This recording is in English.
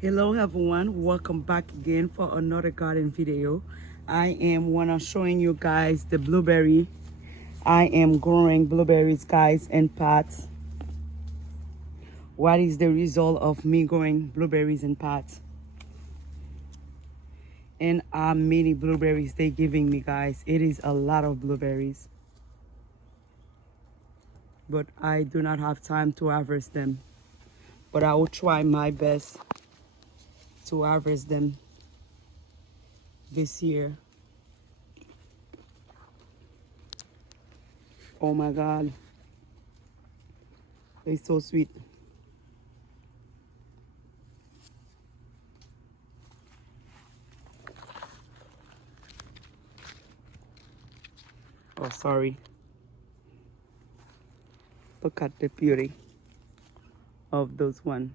Hello everyone, welcome back again for another garden video. I am wanna showing you guys the blueberry. I am growing blueberries, guys, in pots. What is the result of me growing blueberries in pots? And how many blueberries they giving me, guys? It is a lot of blueberries, but I do not have time to harvest them. But I will try my best to harvest them this year. Oh my God, they're so sweet. Oh, sorry. Look at the beauty of those one.